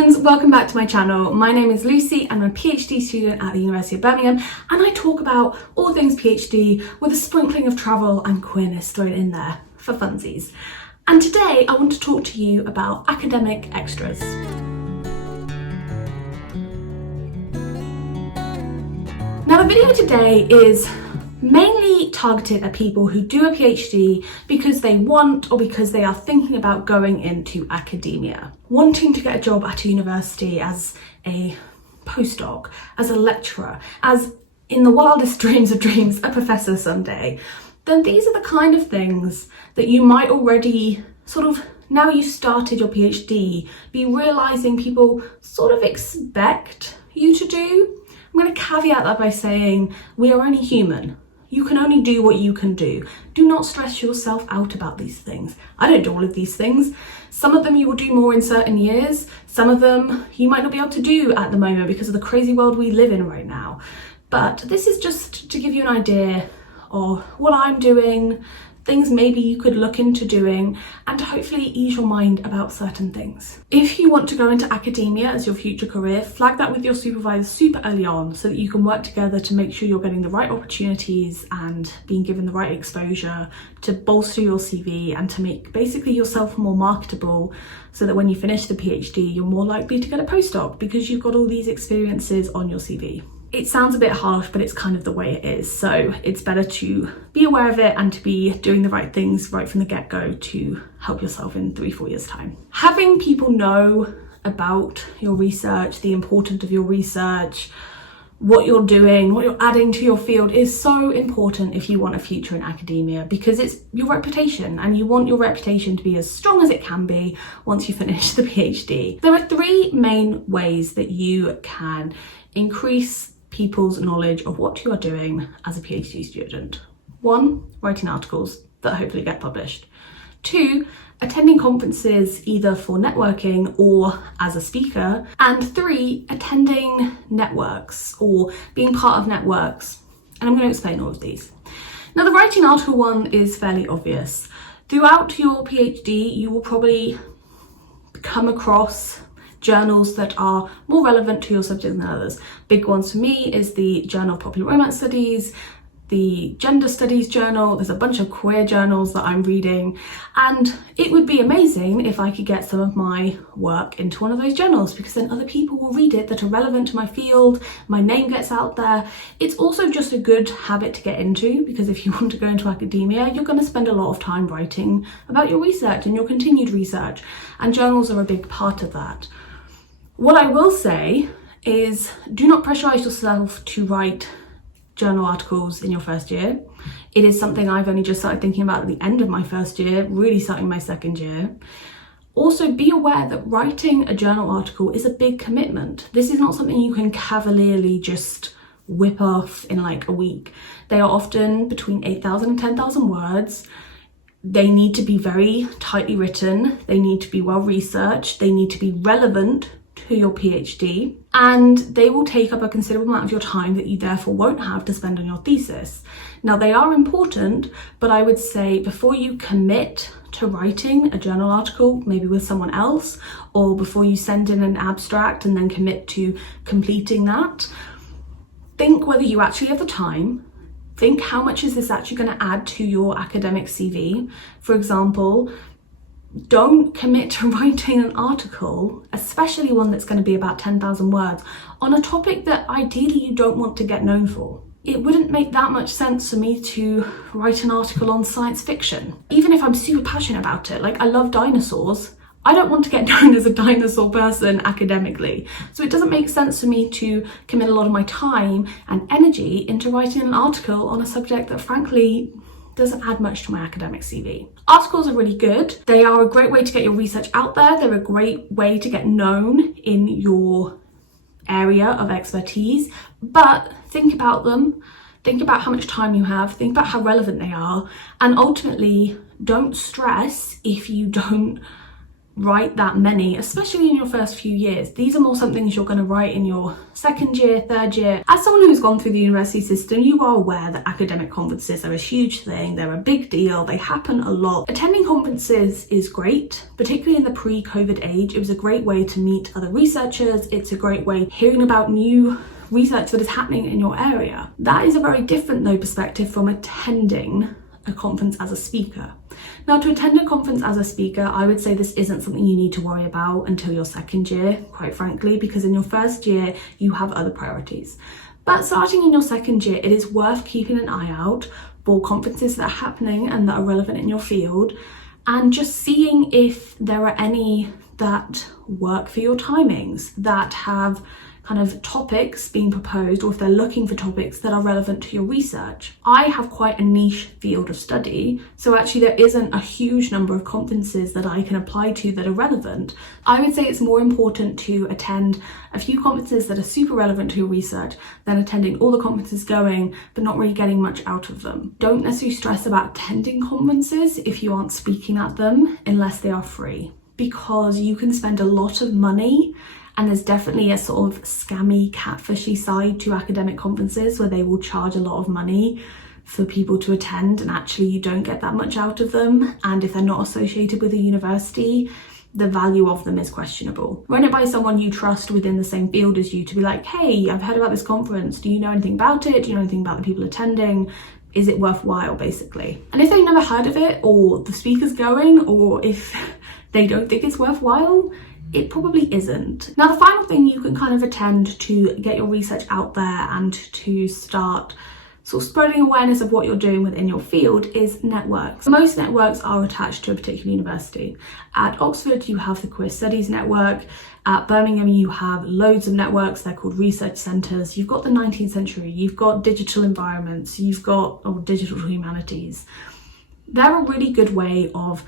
friends, welcome back to my channel. My name is Lucy and I'm a PhD student at the University of Birmingham, and I talk about all things PhD with a sprinkling of travel and queerness thrown in there for funsies. And today I want to talk to you about academic extras. Now the video today is mainly targeted at people who do a PhD because they want or because they are thinking about going into academia. Wanting to get a job at a university as a postdoc, as a lecturer, as in the wildest dreams of dreams, a professor someday. Then these are the kind of things that you might already now you started your PhD, be realising people sort of expect you to do. I'm going to caveat that by saying we are only human. You can only do what you can do. Do not stress yourself out about these things. I don't do all of these things. Some of them you will do more in certain years. Some of them you might not be able to do at the moment because of the crazy world we live in right now. But this is just to give you an idea of what I'm doing, things maybe you could look into doing, and to hopefully ease your mind about certain things. If you want to go into academia as your future career, flag that with your supervisor super early on so that you can work together to make sure you're getting the right opportunities and being given the right exposure to bolster your CV and to make basically yourself more marketable, so that when you finish the PhD, you're more likely to get a postdoc because you've got all these experiences on your CV. It sounds a bit harsh, but it's kind of the way it is. So it's better to be aware of it and to be doing the right things right from the get-go to help yourself in 3-4 years' time. Having people know about your research, the importance of your research, what you're doing, what you're adding to your field is so important if you want a future in academia, because it's your reputation and you want your reputation to be as strong as it can be once you finish the PhD. There are 3 main ways that you can increase people's knowledge of what you are doing as a PhD student. 1, writing articles that hopefully get published. 2, attending conferences either for networking or as a speaker. And 3, attending networks or being part of networks. And I'm going to explain all of these. Now the writing article one is fairly obvious. Throughout your PhD, you will probably come across journals that are more relevant to your subject than others. Big ones for me is the Journal of Popular Romance Studies, the Gender Studies Journal. There's a bunch of queer journals that I'm reading, and it would be amazing if I could get some of my work into one of those journals, because then other people will read it that are relevant to my field, my name gets out there. It's also just a good habit to get into, because if you want to go into academia, you're going to spend a lot of time writing about your research and your continued research, and journals are a big part of that. What I will say is, do not pressurize yourself to write journal articles in your first year. It is something I've only just started thinking about at the end of my first year, really starting my second year. Also, be aware that writing a journal article is a big commitment. This is not something you can cavalierly just whip off in like a week. They are often between 8,000 and 10,000 words. They need to be very tightly written. They need to be well researched. They need to be relevant to your PhD, and they will take up a considerable amount of your time that you therefore won't have to spend on your thesis. Now they are important, but I would say before you commit to writing a journal article, maybe with someone else, or before you send in an abstract and then commit to completing that, think whether you actually have the time. Think, how much is this actually going to add to your academic CV? For example, don't commit to writing an article, especially one that's going to be about 10,000 words, on a topic that ideally you don't want to get known for. It wouldn't make that much sense for me to write an article on science fiction. Even if I'm super passionate about it, like I love dinosaurs, I don't want to get known as a dinosaur person academically. So it doesn't make sense for me to commit a lot of my time and energy into writing an article on a subject that frankly doesn't add much to my academic CV. Articles are really good. They are a great way to get your research out there. They're a great way to get known in your area of expertise, but think about them. Think about how much time you have. Think about how relevant they are. And ultimately, don't stress if you don't write that many, especially in your first few years. These are more some things you're going to write in your second year, third year. As someone who's gone through the university system, you are aware that academic conferences are a huge thing. They're a big deal. They happen a lot. Attending conferences is great, particularly in the pre-COVID age. It was a great way to meet other researchers. It's a great way hearing about new research that is happening in your area. That is a very different though perspective from attending a conference as a speaker. Now, to attend a conference as a speaker, I would say this isn't something you need to worry about until your second year, quite frankly, because in your first year, you have other priorities. But starting in your second year, it is worth keeping an eye out for conferences that are happening and that are relevant in your field, and just seeing if there are any that work for your timings, that have kind of topics being proposed, or if they're looking for topics that are relevant to your research. I have quite a niche field of study, so actually there isn't a huge number of conferences that I can apply to that are relevant. I would say it's more important to attend a few conferences that are super relevant to your research than attending all the conferences going but not really getting much out of them. Don't necessarily stress about attending conferences if you aren't speaking at them unless they are free, because you can spend a lot of money. And there's definitely a sort of scammy, catfishy side to academic conferences where they will charge a lot of money for people to attend, and actually you don't get that much out of them. And if they're not associated with a university, the value of them is questionable. Run it by someone you trust within the same field as you to be like, hey, I've heard about this conference. Do you know anything about it? Do you know anything about the people attending? Is it worthwhile, basically? And if they've never heard of it, or the speaker's going, or if they don't think it's worthwhile, it probably isn't. Now, the final thing you can kind of attend to get your research out there and to start sort of spreading awareness of what you're doing within your field is networks. Most networks are attached to a particular university. At Oxford, you have the Queer Studies Network. At Birmingham, you have loads of networks. They're called research centres. You've got the 19th century, you've got digital environments, you've got digital humanities. They're a really good way of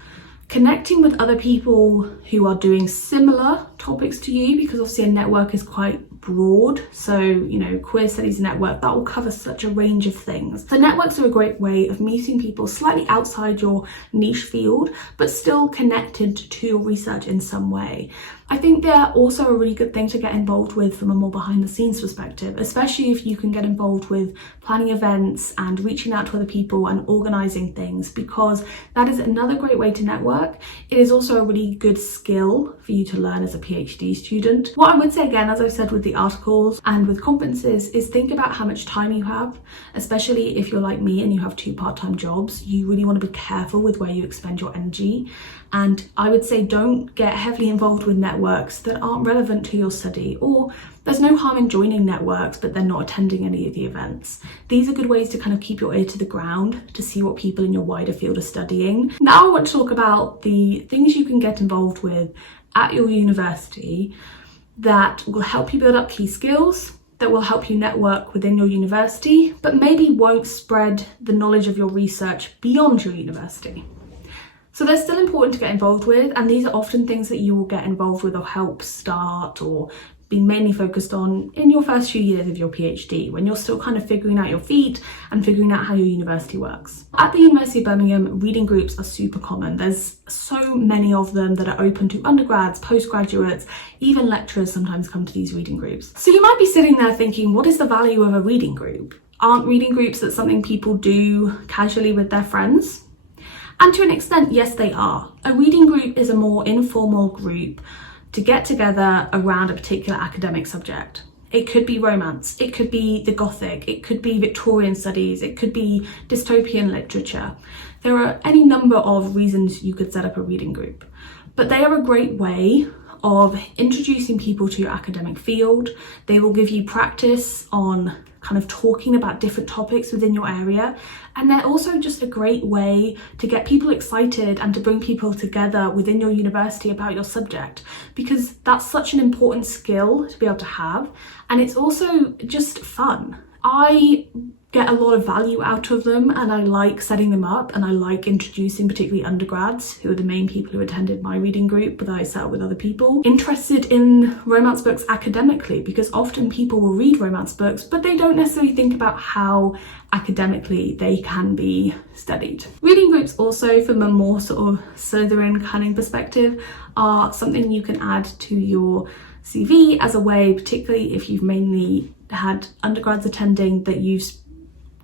connecting with other people who are doing similar topics to you, because obviously a network is quite broad. So, Queer Studies Network, that will cover such a range of things. So networks are a great way of meeting people slightly outside your niche field, but still connected to your research in some way. I think they're also a really good thing to get involved with from a more behind the scenes perspective, especially if you can get involved with planning events and reaching out to other people and organising things, because that is another great way to network. It is also a really good skill for you to learn as a PhD student. What I would say again, as I've said with the articles and with conferences, is think about how much time you have, especially if you're like me and you have 2 part-time jobs. You really want to be careful with where you expend your energy. And I would say don't get heavily involved with networks that aren't relevant to your study, or there's no harm in joining networks but then not attending any of the events. These are good ways to kind of keep your ear to the ground to see what people in your wider field are studying. Now I want to talk about the things you can get involved with at your university that will help you build up key skills, that will help you network within your university, but maybe won't spread the knowledge of your research beyond your university. So they're still important to get involved with, and these are often things that you will get involved with or help start or be mainly focused on in your first few years of your PhD, when you're still kind of figuring out your feet and figuring out how your university works. At the University of Birmingham, reading groups are super common. There's so many of them that are open to undergrads, postgraduates, even lecturers sometimes come to these reading groups. So you might be sitting there thinking, what is the value of a reading group? Aren't reading groups that something people do casually with their friends? And to an extent, yes, they are. A reading group is a more informal group to get together around a particular academic subject. It could be romance, it could be the Gothic, it could be Victorian studies, it could be dystopian literature. There are any number of reasons you could set up a reading group, but they are a great way of introducing people to your academic field. They will give you practice on kind of talking about different topics within your area, and they're also just a great way to get people excited and to bring people together within your university about your subject, because that's such an important skill to be able to have, and it's also just fun. I get a lot of value out of them, and I like setting them up, and I like introducing particularly undergrads, who are the main people who attended my reading group that I set up with other people, interested in romance books academically, because often people will read romance books but they don't necessarily think about how academically they can be studied. Reading groups also, from a more sort of Slytherin cunning perspective, are something you can add to your CV as a way, particularly if you've mainly had undergrads attending, that you've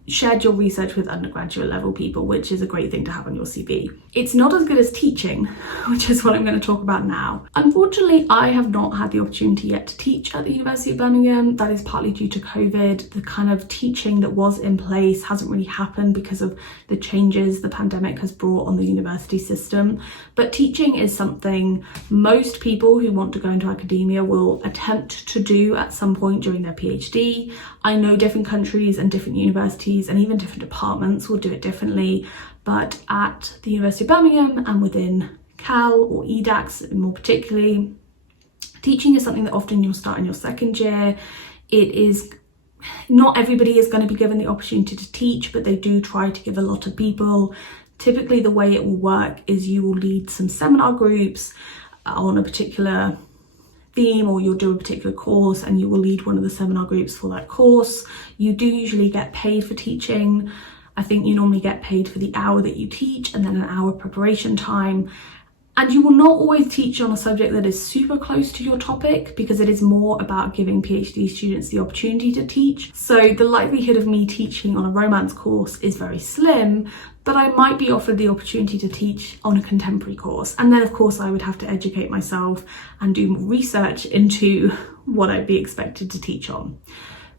shared your research with undergraduate level people, which is a great thing to have on your CV. It's not as good as teaching, which is what I'm going to talk about now. Unfortunately, I have not had the opportunity yet to teach at the University of Birmingham. That is partly due to COVID. The kind of teaching that was in place hasn't really happened because of the changes the pandemic has brought on the university system. But teaching is something most people who want to go into academia will attempt to do at some point during their PhD. I know different countries and different universities and even different departments will do it differently, but at the University of Birmingham and within Cal or EDAX more particularly, teaching is something that often you'll start in your second year. It is not everybody is going to be given the opportunity to teach, but they do try to give a lot of people. Typically the way it will work is you will lead some seminar groups on a particular theme, or you'll do a particular course and you will lead one of the seminar groups for that course. You do usually get paid for teaching. I think you normally get paid for the hour that you teach and then an hour preparation time. And you will not always teach on a subject that is super close to your topic, because it is more about giving PhD students the opportunity to teach. So the likelihood of me teaching on a romance course is very slim, but I might be offered the opportunity to teach on a contemporary course. And then of course I would have to educate myself and do more research into what I'd be expected to teach on.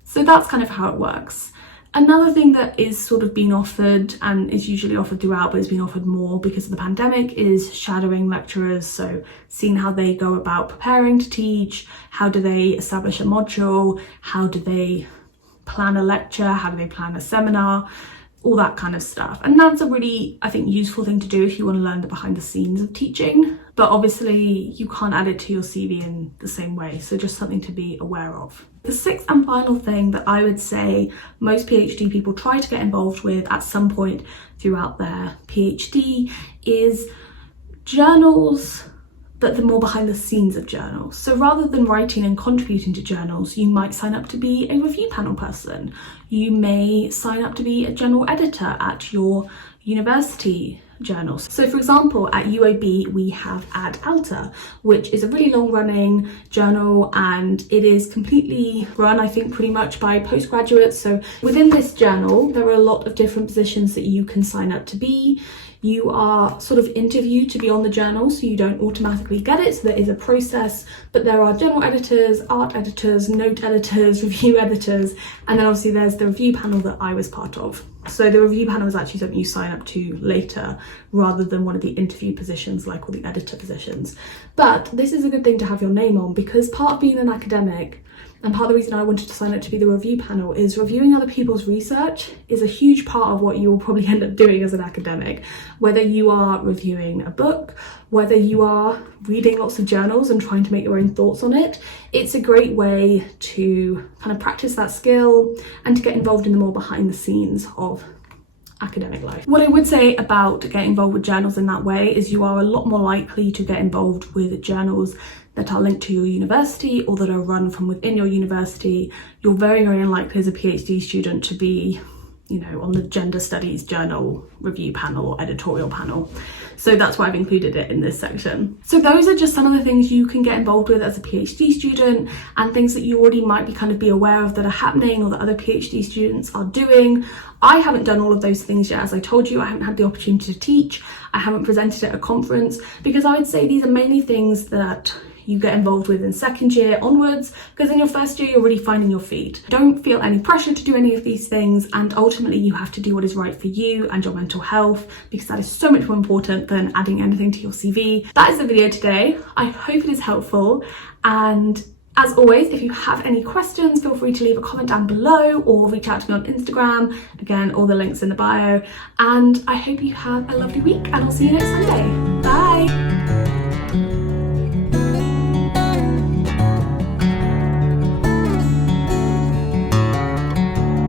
So that's kind of how it works. Another thing that is sort of being offered, and is usually offered throughout, but is being offered more because of the pandemic, is shadowing lecturers. So seeing how they go about preparing to teach, how do they establish a module, how do they plan a lecture, how do they plan a seminar, all that kind of stuff. And that's a really, I think, useful thing to do if you want to learn the behind the scenes of teaching. But obviously you can't add it to your CV in the same way, so just something to be aware of. The sixth and final thing that I would say most PhD people try to get involved with at some point throughout their PhD is journals, but the more behind the scenes of journals. So rather than writing and contributing to journals, you might sign up to be a review panel person. You may sign up to be a general editor at your university journals. So for example, at UAB we have Ad Alta, which is a really long running journal, and it is completely run, I think, pretty much by postgraduates. So within this journal there are a lot of different positions that you can sign up to be. You are sort of interviewed to be on the journal, so you don't automatically get it, so there is a process, but there are general editors, art editors, note editors, review editors, and then obviously there's the review panel that I was part of. So the review panel is actually something you sign up to later, rather than one of the interview positions like all the editor positions. But this is a good thing to have your name on, because part of being an academic, and part of the reason I wanted to sign up to be the review panel, is reviewing other people's research is a huge part of what you will probably end up doing as an academic. Whether you are reviewing a book, whether you are reading lots of journals and trying to make your own thoughts on it, it's a great way to kind of practice that skill and to get involved in the more behind the scenes of academic life. What I would say about getting involved with journals in that way is you are a lot more likely to get involved with journals that are linked to your university or that are run from within your university. You're very, very unlikely as a PhD student to be, you know, on the gender studies journal review panel or editorial panel. So that's why I've included it in this section. So those are just some of the things you can get involved with as a PhD student, and things that you already might be aware of that are happening or that other PhD students are doing. I haven't done all of those things yet. As I told you, I haven't had the opportunity to teach. I haven't presented at a conference, because I would say these are mainly things that you get involved with in second year onwards, because in your first year you're really finding your feet. Don't feel any pressure to do any of these things, and ultimately you have to do what is right for you and your mental health, because that is so much more important than adding anything to your CV. That is the video today. I hope it is helpful, and as always, if you have any questions, feel free to leave a comment down below or reach out to me on Instagram. Again, all the links in the bio, and I hope you have a lovely week, and I'll see you next Sunday. Bye.